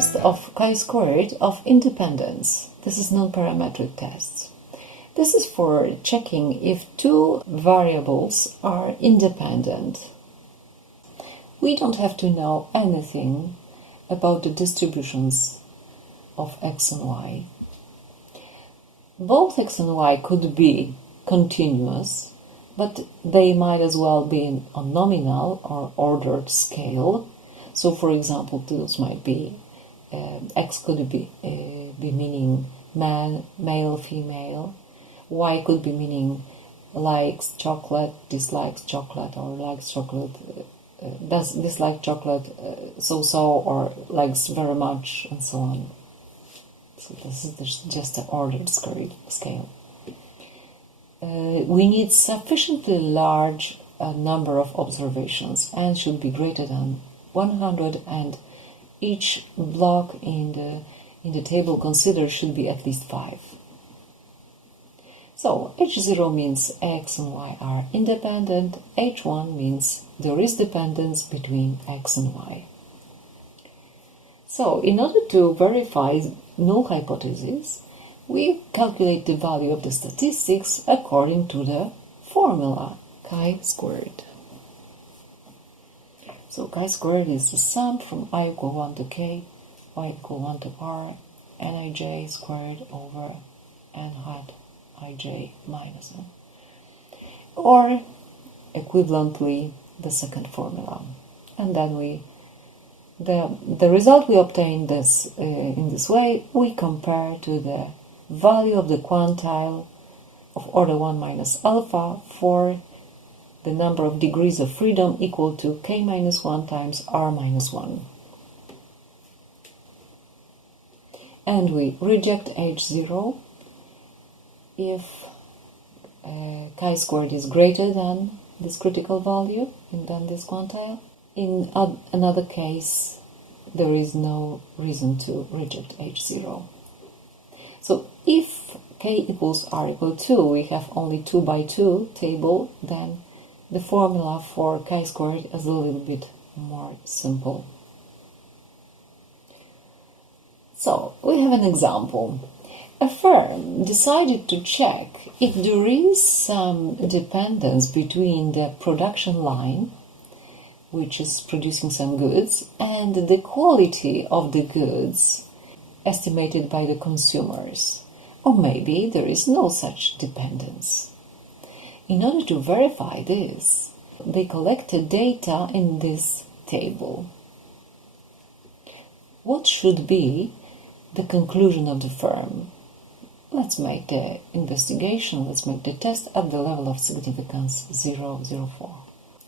test of chi-squared of independence. This is non-parametric tests. This is for checking if two variables are independent. We don't have to know anything about the distributions of x and y. Both x and y could be continuous, but they might as well be on nominal or ordered scale. So, for example, those might be x could be meaning man, male, female. Y could be meaning likes chocolate, dislikes chocolate, or likes chocolate, does dislike chocolate so-so, or likes very much, and so on. So this is just an ordered scale. We need sufficiently large number of observations and should be greater than 100, and each block in the table considered should be at least 5. So H0 means x and y are independent, H1 means there is dependence between x and y. So in order to verify null hypothesis, we calculate the value of the statistics according to the formula chi-squared. So chi-squared is the sum from I equal 1 to k, y equal 1 to r, nij squared over n hat ij minus 1. Or, equivalently, the second formula. And then the result we obtain in this way, we compare to the value of the quantile of order 1 minus alpha for the number of degrees of freedom equal to k minus 1 times r minus 1. And we reject H0 if chi-squared is greater than this critical value, than this quantile. In another case, there is no reason to reject H0. So if k equals r equal 2, we have only 2 by 2 table, then the formula for chi-squared is a little bit more simple. So we have an example. A firm decided to check if there is some dependence between the production line, which is producing some goods, and the quality of the goods estimated by the consumers. Or maybe there is no such dependence. In order to verify this, they collected data in this table. What should be the conclusion of the firm? Let's make the investigation, let's make the test at the level of significance 0, 0, 4.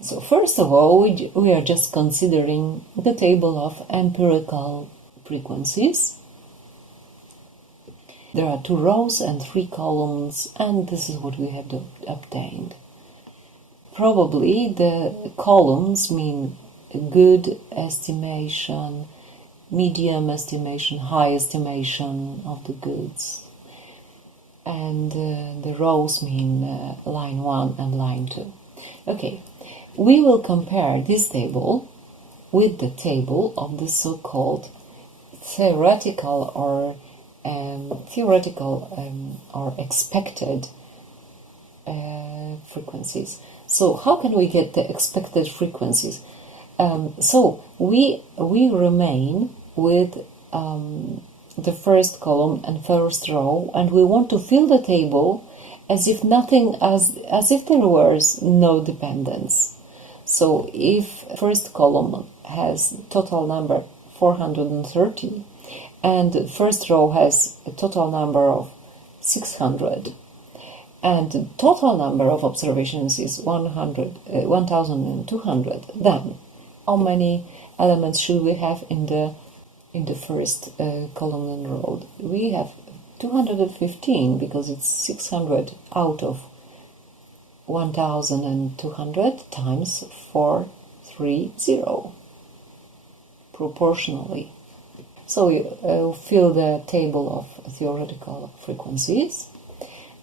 So first of all, we are just considering the table of empirical frequencies. There are 2 rows and 3 columns, and this is what we have obtained. Probably the columns mean good estimation, medium estimation, high estimation of the goods. And the rows mean line 1 and line 2. Okay, we will compare this table with the table of the so-called theoretical or expected frequencies. So how can we get the expected frequencies? So we remain with the first column and first row, and we want to fill the table as if there was no dependence. So if first column has total number 430 and first row has a total number of 600 and the total number of observations is 1200, then how many elements should we have in the first column and row? We have 215 because it's 600 out of 1200 times 430 proportionally. So we fill the table of theoretical frequencies,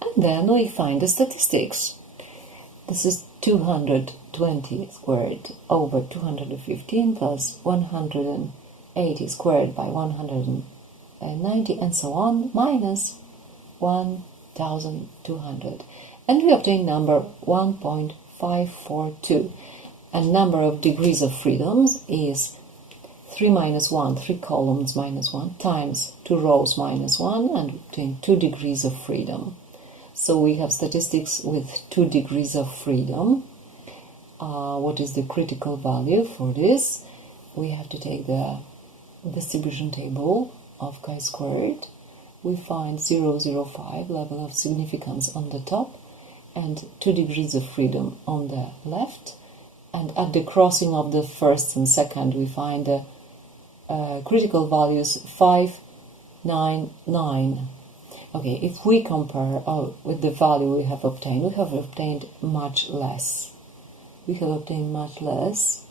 and then we find the statistics. This is 220 squared over 215 plus 180 80 squared by 190 and so on, minus 1200. And we obtain number 1.542. And number of degrees of freedoms is 3 minus 1, 3 columns minus 1, times 2 rows minus 1, and obtain 2 degrees of freedom. So we have statistics with 2 degrees of freedom. What is the critical value for this? We have to take the distribution table of chi-squared. We find 0,05 level of significance on the top and 2 degrees of freedom on the left. And at the crossing of the first and second, we find the critical values 599. Okay, if we compare with the value we have obtained much less. We have obtained much less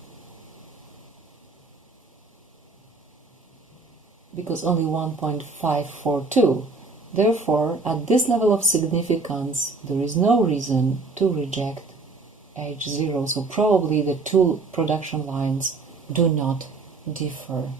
because only 1.542. Therefore, at this level of significance, there is no reason to reject H0. So probably the two production lines do not differ.